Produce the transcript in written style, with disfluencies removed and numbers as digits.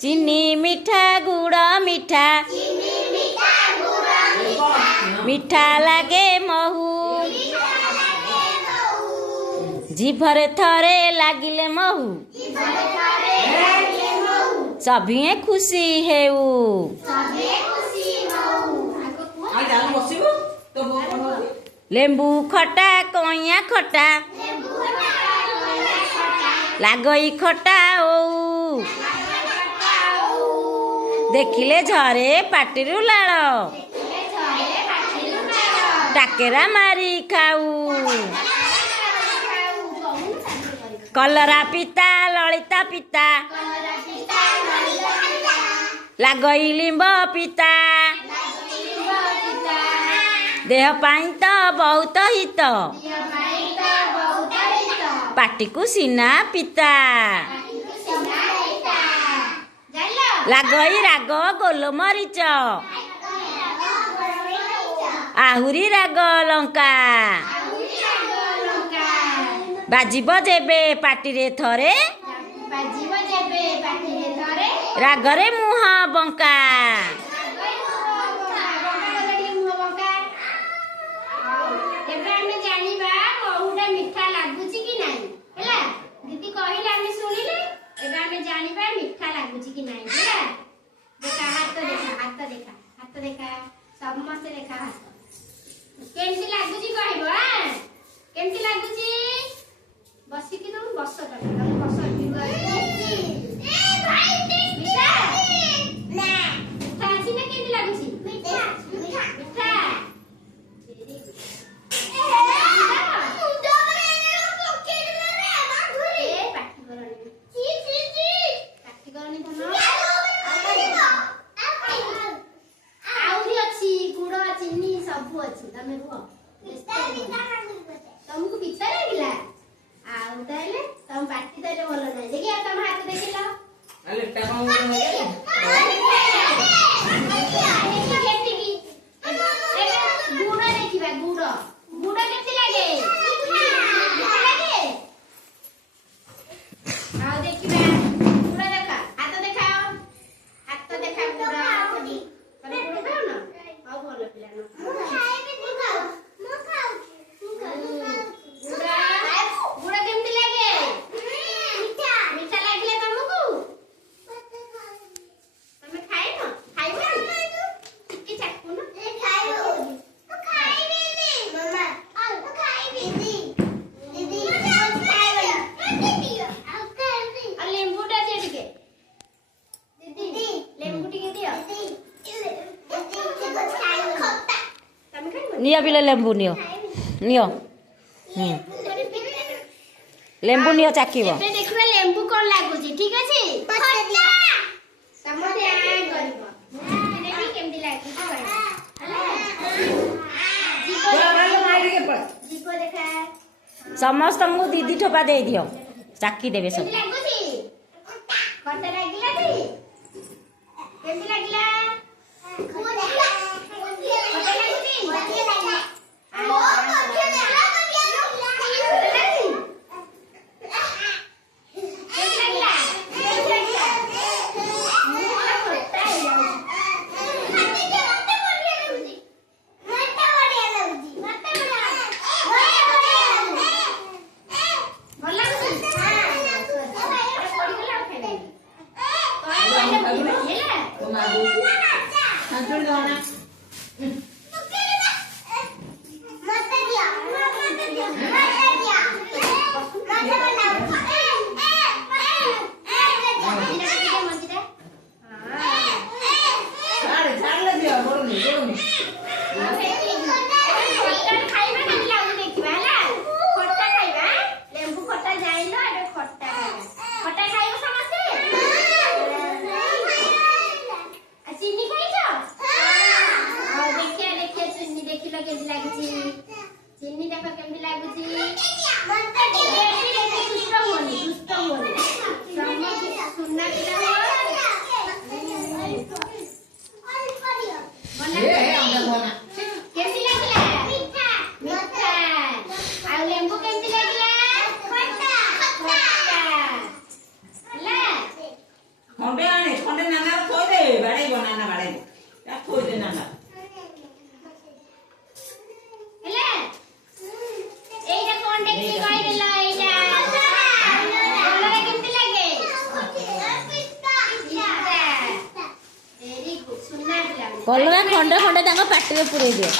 चीनी मीठा गुड़ मीठा मीठा लागे महू जीभरे थरे लागिले महू सभिए खुशी हेऊ लेंबू खटा कइया खटा लागई खटा ओ देखिले झरे पाटिरू लाळ टाकेरा मारी खाऊ कलरा पिता ललिता पिता लागई लिंब पिता देह पाई तो बहुत हित पाटिकू सीना पिता लागई राग गोलमरीच आहुरी राग लंका बाजिब जेबे पाटिरे थरे रागरे मुह बंका समस्ते देखा केमती लागुची कहबो केमती लागुची बसिकी तुम बस कर बस ए भाई मीठा ना मीठा अछि ना केमती लागुची मीठा मीठा मीठा तुमको पिता लगिला आउ ताले तुम पाटी ताले बोल ना देखि तुम हाथ देखिलो अरे टाका गुड़ देखिबा गुड़ गुड़ केति लागे आउ देखिबा गुड़ देखा हाथ देखाओ गुड़ तने गुड़ खाओ ना आउ बोल पिला ना नियो बिले लेंबू नियो नियो लेंबू नियो चाकीबो एबे देखबे लेंबू कोन लागुची ठीक अछि खट्टा समझे आ गरिबो देखि केमदी लागुची जीको देखा समस्त को दीदी ठोपा दे दियो चाकी देबे सब लागुची खट्टा लागिला दी केमदी लागिला କଲରା ଖଣ୍ଡେ ଖଣ୍ଡେ ତାଙ୍କ ପାଟିରେ ପୁରେଇ ଦିଅ।